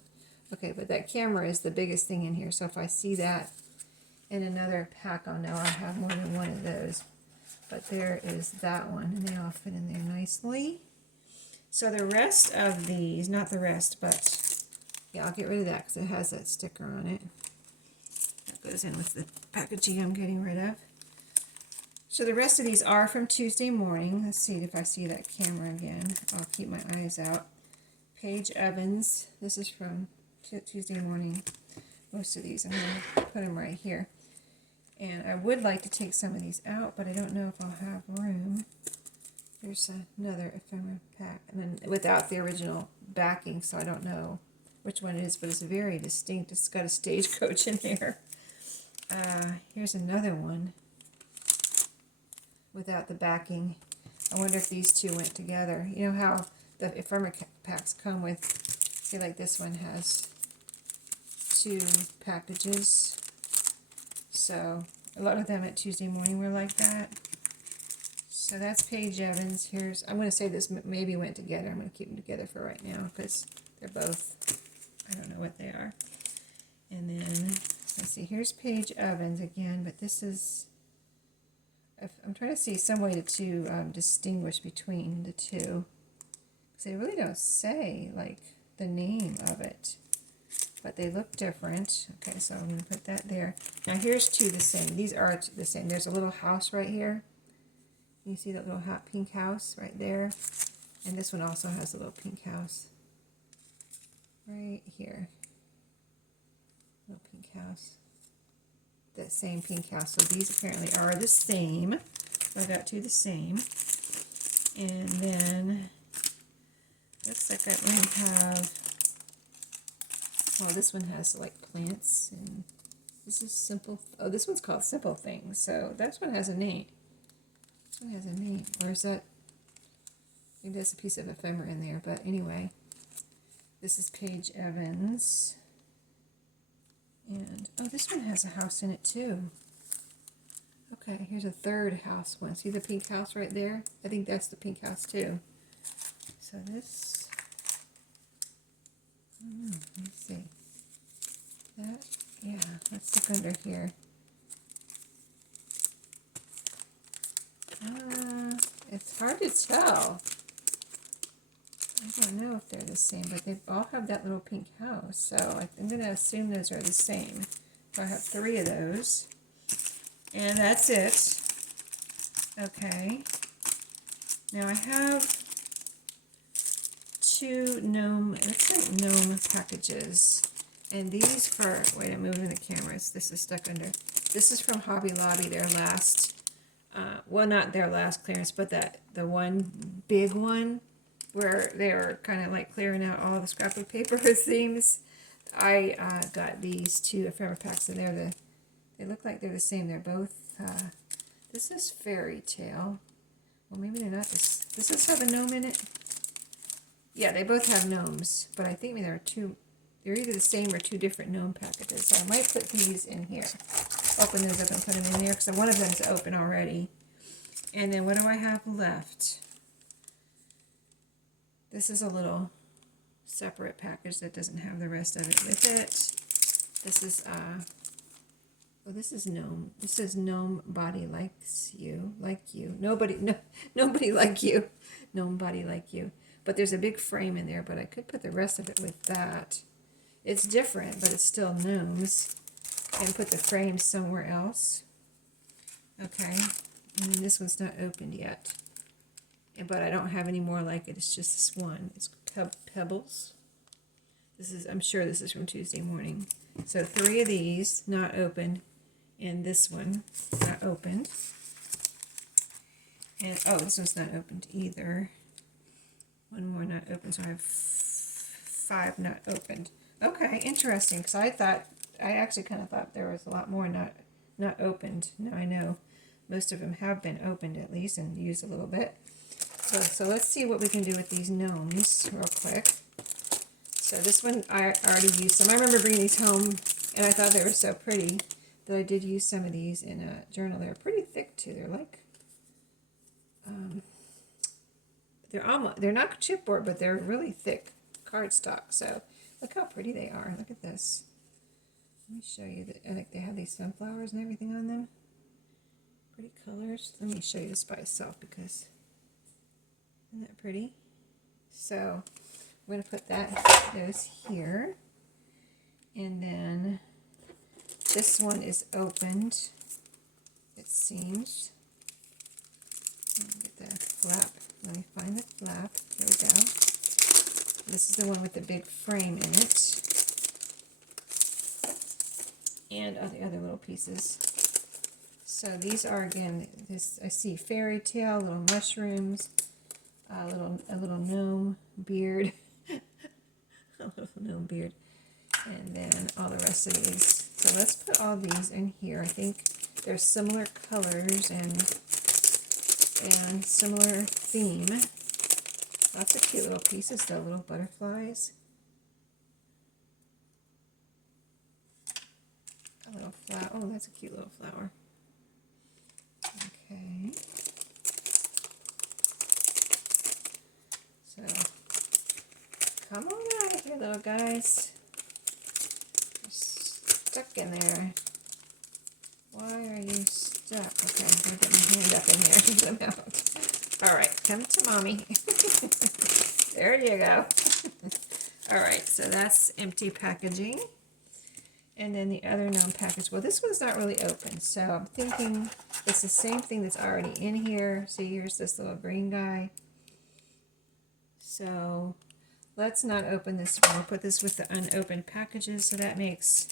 Okay, but that camera is the biggest thing in here. So if I see that in another pack, I'll know I have more than one of those. But there is that one, and they all fit in there nicely. So the rest of these, not the rest, but yeah, I'll get rid of that because it has that sticker on it. That goes in with the packaging I'm getting rid of. So the rest of these are from Tuesday Morning. Let's see if I see that camera again. I'll keep my eyes out. Paige Evans. This is from Tuesday Morning. Most of these, I'm going to put them right here. And I would like to take some of these out, but I don't know if I'll have room. There's another ephemera pack, and then without the original backing, so I don't know which one it is, but it's very distinct. It's got a stagecoach in there. Here's another one without the backing. I wonder if these two went together. You know how the ephemera packs come with, see, like this one has 2 packages. So a lot of them at Tuesday Morning were like that. So that's Paige Evans. Here's, I'm going to say this maybe went together. I'm going to keep them together for right now because they're both, I don't know what they are. And then, let's see, here's Paige Evans again, but this is, I'm trying to see some way to distinguish between the two. Because they really don't say, like, the name of it. But they look different. Okay, so I'm going to put that there. Now here's 2 the same. These are the same. There's a little house right here. You see that little hot pink house right there? And this one also has a little pink house. Right here. Little pink house. That same pink house. So these apparently are the same. So I got 2 the same. And then, looks like I only have, well, this one has like plants, and this is simple. Oh, this one's called Simple Things. So that one has a name. This one has a name. Or is that, maybe there's a piece of ephemera in there. But anyway, this is Paige Evans. And, oh, this one has a house in it too. Okay, here's a 3rd house one. See the pink house right there? I think that's the pink house too. So this, I don't know, let me see. That, yeah, let's look under here. It's hard to tell. I don't know if they're the same, but they all have that little pink house. So I'm going to assume those are the same. So I have 3 of those. And that's it. Okay. Now I have two gnome packages. And these for, wait, I'm moving the cameras. This is stuck under. This is from Hobby Lobby, their last, well, not their last clearance, but the one big one where they were kind of like clearing out all the scrappy paper themes. I got these two ephemera packs, and they look like they're the same. They're both, this is Fairy Tale. Well, maybe they're not. Does this have a gnome in it? Yeah, they both have gnomes, but I think there are two. They're either the same or two different gnome packages. So I might put these in here. Open those up and put them in there because one of them is open already. And then what do I have left? This is a little separate package that doesn't have the rest of it with it. This is oh, this is gnome. This says gnome body likes you, like you. Nobody like you. Gnome body like you. But there's a big frame in there, but I could put the rest of it with that. It's different, but it's still gnomes. And put the frame somewhere else. Okay. And then this one's not opened yet. But I don't have any more like it. It's just this one. It's Pebbles. This is, I'm sure this is from Tuesday morning. So 3 of these not opened. And this one not opened. And, oh, this one's not opened either. One more not open, so I have 5 not opened. Okay, interesting, because I actually kind of thought there was a lot more not opened. Now I know most of them have been opened at least and used a little bit. So let's see what we can do with these gnomes real quick. So this one, I already used some. I remember bringing these home, and I thought they were so pretty that I did use some of these in a journal. They're pretty thick, too. They're like, they're not chipboard, but they're really thick cardstock. So look how pretty they are. Look at this. Let me show you. Like they have these sunflowers and everything on them. Pretty colors. Let me show you this by itself because isn't that pretty? So I'm going to put those here. And then this one is opened, it seems. Let me get the flap. Let me find the flap. Here we go. This is the one with the big frame in it. And all the other little pieces. So these are, again, this I see fairy tale, little mushrooms, a little gnome beard. A little gnome beard. And then all the rest of these. So let's put all these in here. I think they're similar colors and similar theme. Lots of cute little pieces though, little butterflies. A little flower. Oh, that's a cute little flower. Okay. So, come on out here, little guys. You're stuck in there. Why are you stuck? Okay, I'm going to get my hand up in here and get them out. Alright, come to mommy. There you go. Alright, so that's empty packaging. And then the other gnome package. Well, this one's not really open, so I'm thinking it's the same thing that's already in here. So here's this little green guy. So let's not open this one. We'll put this with the unopened packages. So that makes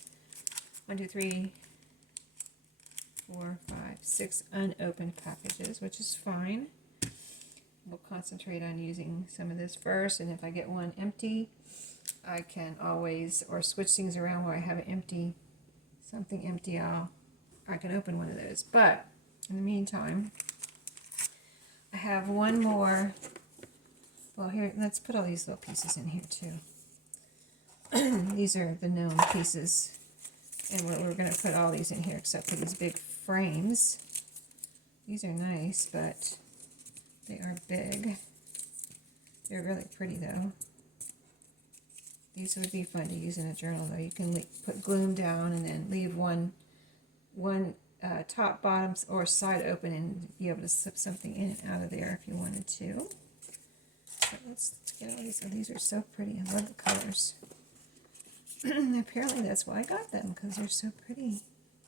1, 2, 3, 4, 5, 6 unopened packages, which is fine. We'll concentrate on using some of this first, and if I get one empty, I can always, or switch things around where I have an something empty, I can open one of those. But in the meantime, I have one more. Well, here, let's put all these little pieces in here too. These are the gnome pieces, and we're going to put all these in here except for these big frames. These are nice, but they are big. They're really pretty though. These would be fun to use in a journal though. You can put glue them down and then leave one top, bottom, or side open and be able to slip something in and out of there if you wanted to. But let's get all these. Oh, these are so pretty. I love the colors. Apparently that's why I got them, because they're so pretty.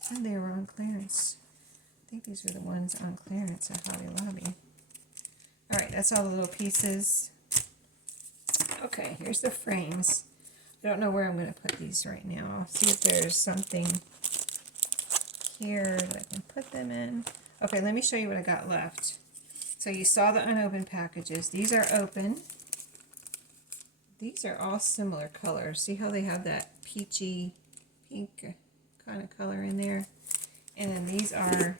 And they were on clearance. I think these were the ones on clearance at Hobby Lobby. Alright, that's all the little pieces. Okay, here's the frames. I don't know where I'm going to put these right now. I'll see if there's something here that I can put them in. Okay, let me show you what I got left. So you saw the unopened packages. These are open. These are all similar colors. See how they have that peachy pink kind of color in there? And then these are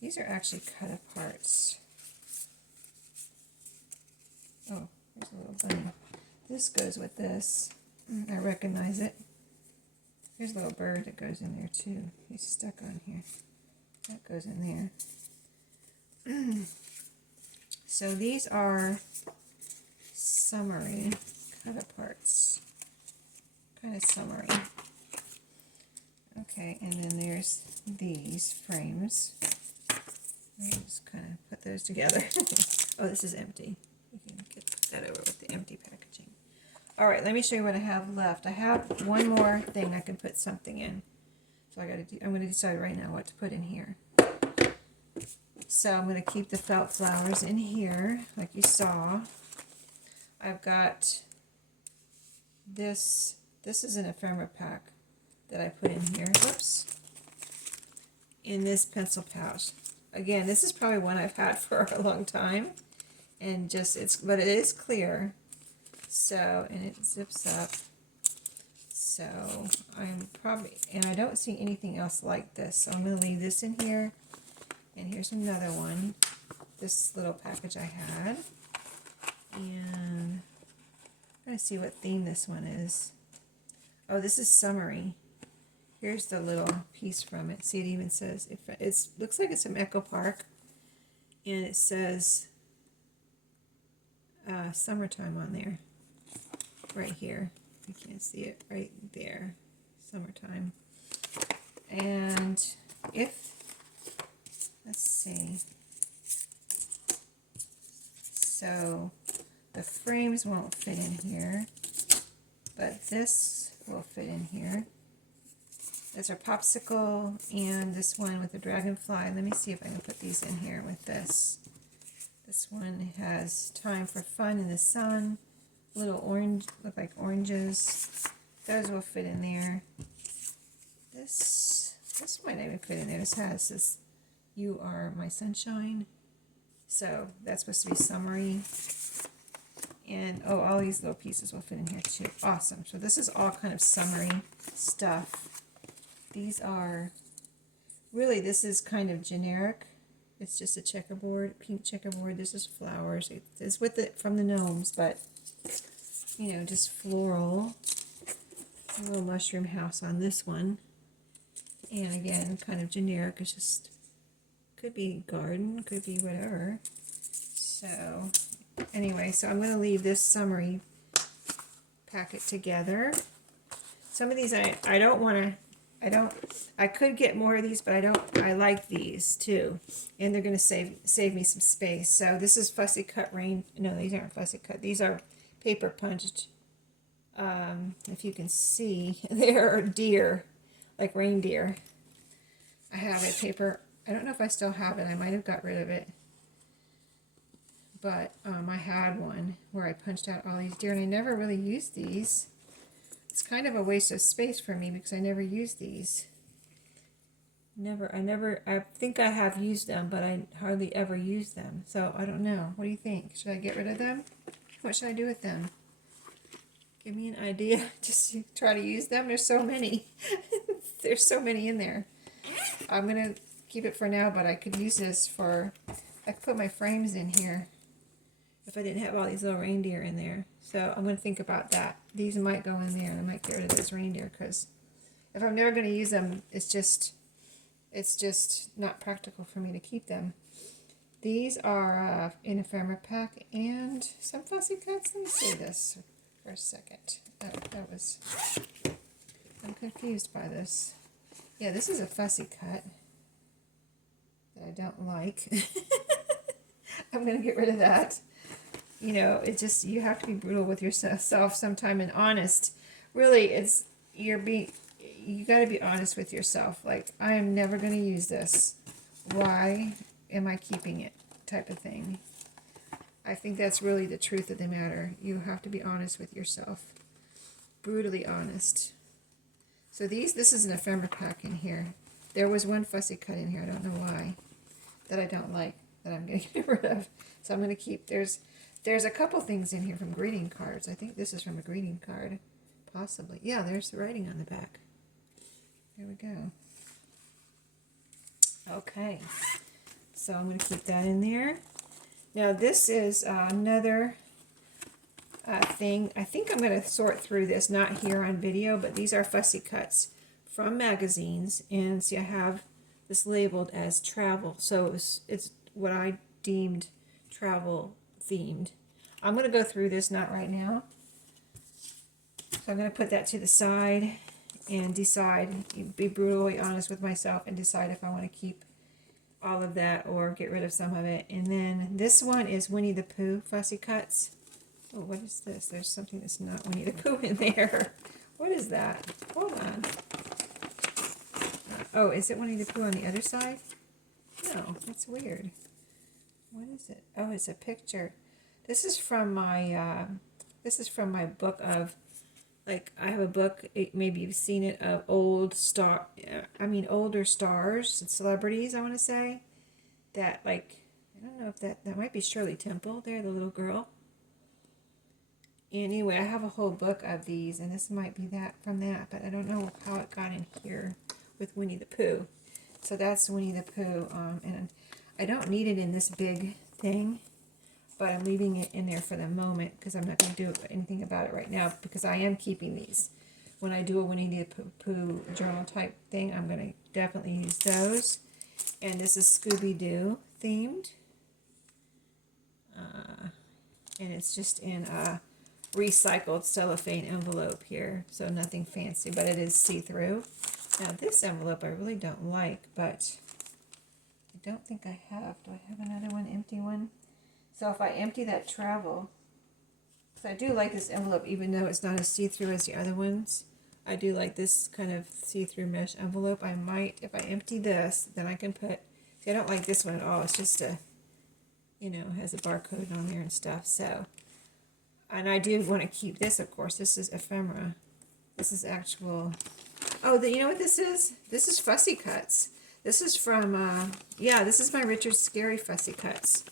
actually cut aparts. Oh, there's a little bunny. This goes with this. I recognize it. Here's a little bird that goes in there too. He's stuck on here. That goes in there. So these are summery cut aparts. Kind of summery. Okay, and then there's these frames. Let me just kind of put those together. Oh, this is empty. You can get that over with the empty packaging. Alright, let me show you what I have left. I have one more thing I can put something in. So I'm going to decide right now what to put in here. So I'm going to keep the felt flowers in here, like you saw. I've got this. This is an ephemera pack that I put in here. Whoops. In this pencil pouch. Again, this is probably one I've had for a long time. And just, but it is clear. So, and it zips up. So, I'm probably, and I don't see anything else like this. So I'm going to leave this in here. And here's another one. This little package I had. And I'm going to see what theme this one is. Oh, this is summery. Here's the little piece from it. See, it even says, it looks like it's from Echo Park. And it says summertime on there. Right here. You can't see it right there. Summertime. And if, let's see. So the frames won't fit in here, but this will fit in here. There's our popsicle and this one with the dragonfly. Let me see if I can put these in here with this. This one has time for fun in the sun. Little orange, look like oranges. Those will fit in there. This might not even fit in there. This has this, you are my sunshine. So that's supposed to be summery. And oh, all these little pieces will fit in here too. Awesome. So this is all kind of summery stuff. These are, really this is kind of generic. It's just a checkerboard, pink checkerboard. This is flowers. It's with it from the gnomes, but you know, just floral. A little mushroom house on this one. And again, kind of generic. It's just, could be garden, could be whatever. So anyway, so I'm going to leave this summery packet together. Some of these I don't want to, I could get more of these, but I like these too. And they're going to save me some space. So this is fussy cut rain. No, these aren't fussy cut. These are paper punched. If you can see, they're deer, like reindeer. I have a paper, I don't know if I still have it. I might have got rid of it. But I had one where I punched out all these deer, and I never really used these. It's kind of a waste of space for me because I never use these. I think I have used them, but I hardly ever use them. So I don't know. What do you think? Should I get rid of them? What should I do with them? Give me an idea. Just to try to use them. There's so many. There's so many in there. I'm going to keep it for now, but I could use this for, I could put my frames in here if I didn't have all these little reindeer in there. So I'm going to think about that. These might go in there, and I might get rid of this reindeer because if I'm never going to use them, it's just not practical for me to keep them. These are an ephemera pack and some fussy cuts. Let me say this for a second. I'm confused by this. Yeah, this is a fussy cut that I don't like. I'm going to get rid of that. You know, it just, you have to be brutal with yourself sometime and honest. Really, you got to be honest with yourself. Like, I am never going to use this. Why am I keeping it? Type of thing. I think that's really the truth of the matter. You have to be honest with yourself. Brutally honest. So this is an ephemera pack in here. There was one fussy cut in here, I don't know why, that I don't like, that I'm going to get rid of. So I'm going to keep, there's a couple things in here from greeting cards. I think this is from a greeting card, possibly. Yeah, there's the writing on the back. There we go. Okay, so I'm going to keep that in there. Now this is another thing. I think I'm going to sort through this, not here on video, but these are fussy cuts from magazines. And see, I have this labeled as travel, so it's what I deemed travel themed. I'm going to go through this, not right now. So I'm going to put that to the side and decide, be brutally honest with myself and decide if I want to keep all of that or get rid of some of it. And then this one is Winnie the Pooh fussy cuts. Oh, what is this? There's something that's not Winnie the Pooh in there. What is that? Hold on. Oh, is it Winnie the Pooh on the other side? No, that's weird. What is it? Oh, it's a picture. This is from my book of, like, I have a book, maybe you've seen it, of older stars and celebrities, I want to say, that, like, I don't know if that might be Shirley Temple there, the little girl. Anyway, I have a whole book of these, and this might be that from that, but I don't know how it got in here with Winnie the Pooh. So that's Winnie the Pooh, and I don't need it in this big thing, but I'm leaving it in there for the moment because I'm not going to do anything about it right now, because I am keeping these. When I do a Winnie the Pooh journal type thing, I'm going to definitely use those. And this is Scooby-Doo themed. And it's just in a recycled cellophane envelope here, so nothing fancy, but it is see-through. Now this envelope I really don't like, but I don't think I have. Do I have another one, empty one? So if I empty that travel, because I do like this envelope, even though it's not as see-through as the other ones. I do like this kind of see-through mesh envelope. I might, if I empty this, then I can put, see, I don't like this one at all. It's just a, you know, has a barcode on there and stuff. So, and I do want to keep this, of course. This is ephemera. This is actual, oh, you know what this is? This is fussy cuts. This is from, yeah, this is my Richard Scarry fussy cuts.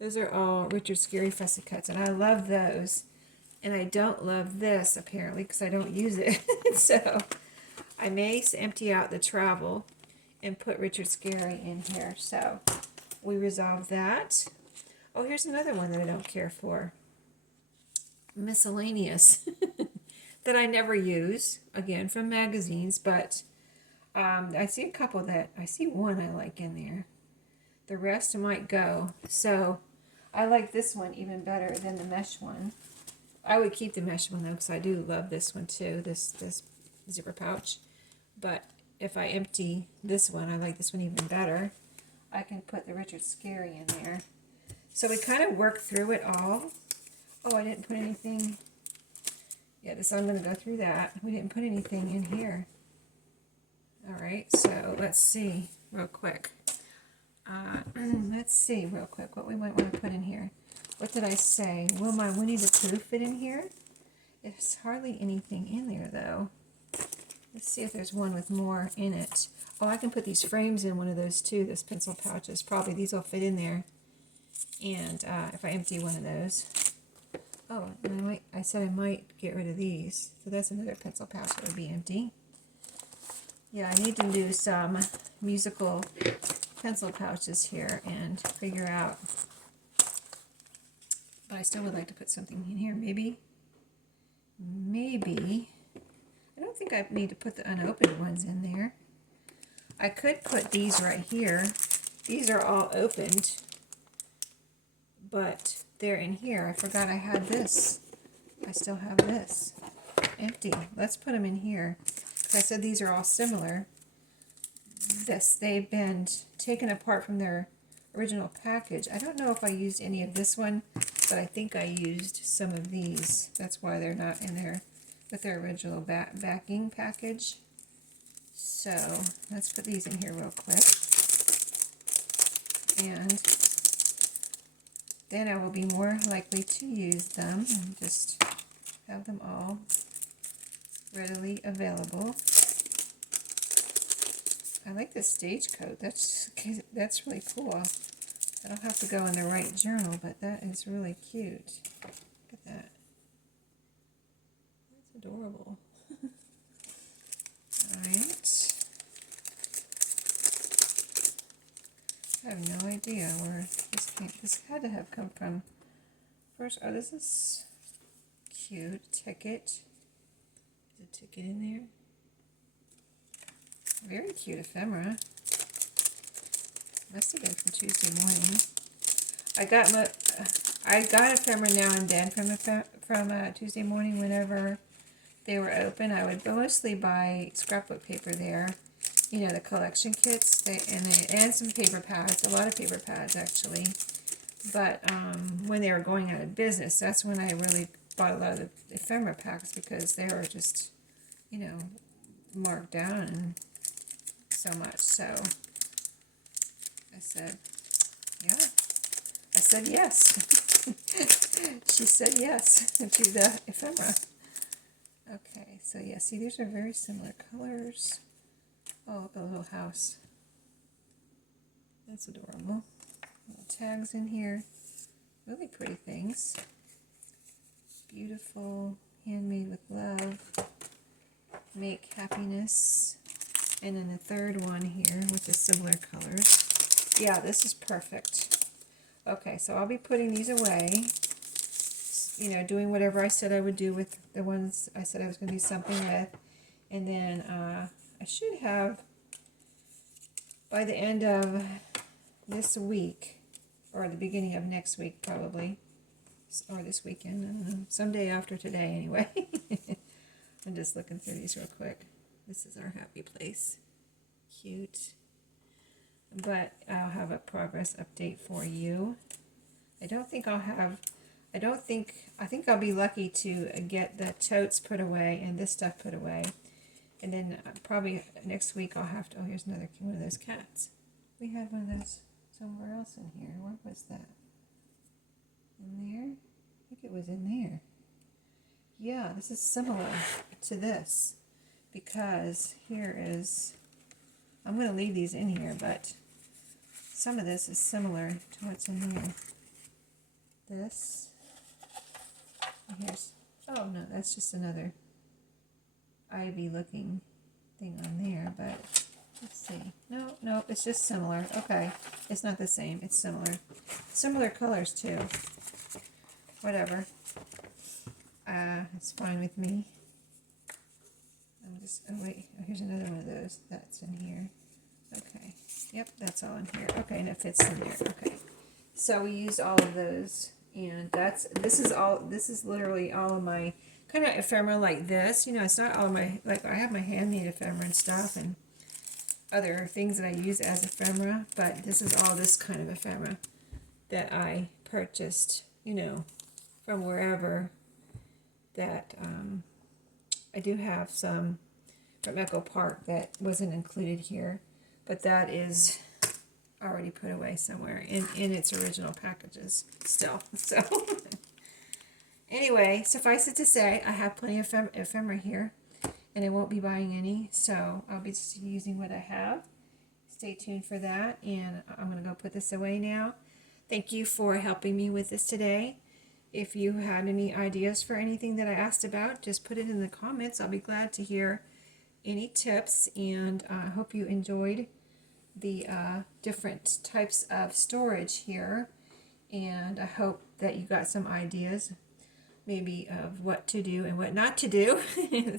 Those are all Richard Scarry fussy cuts, and I love those. And I don't love this, apparently, because I don't use it. So I may empty out the travel and put Richard Scarry in here. So we resolve that. Oh, here's another one that I don't care for. Miscellaneous. That I never use, again, from magazines. But I see a couple that, I see one I like in there. The rest might go. So I like this one even better than the mesh one. I would keep the mesh one though, because I do love this one too, this zipper pouch. But if I empty this one, I like this one even better. I can put the Richard Scarry in there. So we kind of work through it all. Oh, I didn't put anything. Yeah, so I'm going to go through that. We didn't put anything in here. All right, so let's see real quick. Let's see real quick what we might want to put in here. What did I say? Will my Winnie the Pooh fit in here? There's hardly anything in there, though. Let's see if there's one with more in it. Oh, I can put these frames in one of those, too, those pencil pouches. Probably these will fit in there. And if I empty one of those. Oh, and I said I might get rid of these. So that's another pencil pouch that would be empty. Yeah, I need to do some musical pencil pouches here and figure out. But I still would like to put something in here. Maybe. I don't think I need to put the unopened ones in there. I could put these right here. These are all opened. But they're in here. I forgot I had this. I still have this. Empty. Let's put them in here. Because I said these are all similar. They've been taken apart from their original package. I don't know if I used any of this one, but I think I used some of these. That's why they're not in there with their original backing package. So let's put these in here real quick. And then I will be more likely to use them and just have them all readily available. I like the stagecoat. That's really cool. I don't have to go in the right journal, but that is really cute. Look at that. That's adorable. Alright. I have no idea where this came. This had to have come from first. Oh, this is cute. Ticket. Is a ticket in there? Very cute ephemera. Must have been from Tuesday morning. I got ephemera now and then from Tuesday morning whenever they were open. I would mostly buy scrapbook paper there. You know, the collection kits, and some paper pads, a lot of paper pads actually. But when they were going out of business, that's when I really bought a lot of the ephemera packs because they were just, you know, marked down and so much. So I said, yeah. I said yes. She said yes to the ephemera. Okay, so yeah, see, these are very similar colors. Oh, a little house. That's adorable. Little tags in here. Really pretty things. Beautiful, handmade with love. Make happiness. And then the third one here with the similar colors. Yeah, this is perfect. Okay, so I'll be putting these away. You know, doing whatever I said I would do with the ones I said I was going to do something with. And then I should have, by the end of this week, or the beginning of next week probably, or this weekend, I don't know, someday after today anyway. I'm just looking through these real quick. This is our happy place. Cute. But I'll have a progress update for you. I think I'll be lucky to get the totes put away and this stuff put away. And then probably next week I'll have to, oh, here's another one of those cats. We had one of those somewhere else in here. Where was that? In there? I think it was in there. Yeah, this is similar to this because here is, I'm going to leave these in here, but some of this is similar to what's in there. This. And here's, oh no, that's just another ivy looking thing on there, but let's see. No, it's just similar. Okay, it's not the same, it's similar. Similar colors too. Whatever. It's fine with me. I'm just, oh wait, here's another one of those. That's in here. Okay, yep, that's all in here. Okay, and it fits in there. Okay, so we used all of those, and this is literally all of my kind of ephemera like this. You know, it's not all of my, like I have my handmade ephemera and stuff and other things that I use as ephemera, but this is all this kind of ephemera that I purchased, you know, from wherever. That I do have some from Echo Park that wasn't included here, but that is already put away somewhere in its original packages still. So anyway, suffice it to say, I have plenty of ephemera here, and I won't be buying any, so I'll be just using what I have. Stay tuned for that, and I'm going to go put this away now. Thank you for helping me with this today. If you had any ideas for anything that I asked about, just put it in the comments. I'll be glad to hear any tips, and I hope you enjoyed the different types of storage here, and I hope that you got some ideas maybe of what to do and what not to do.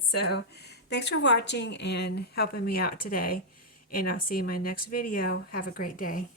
So thanks for watching and helping me out today, and I'll see you in my next video. Have a great day.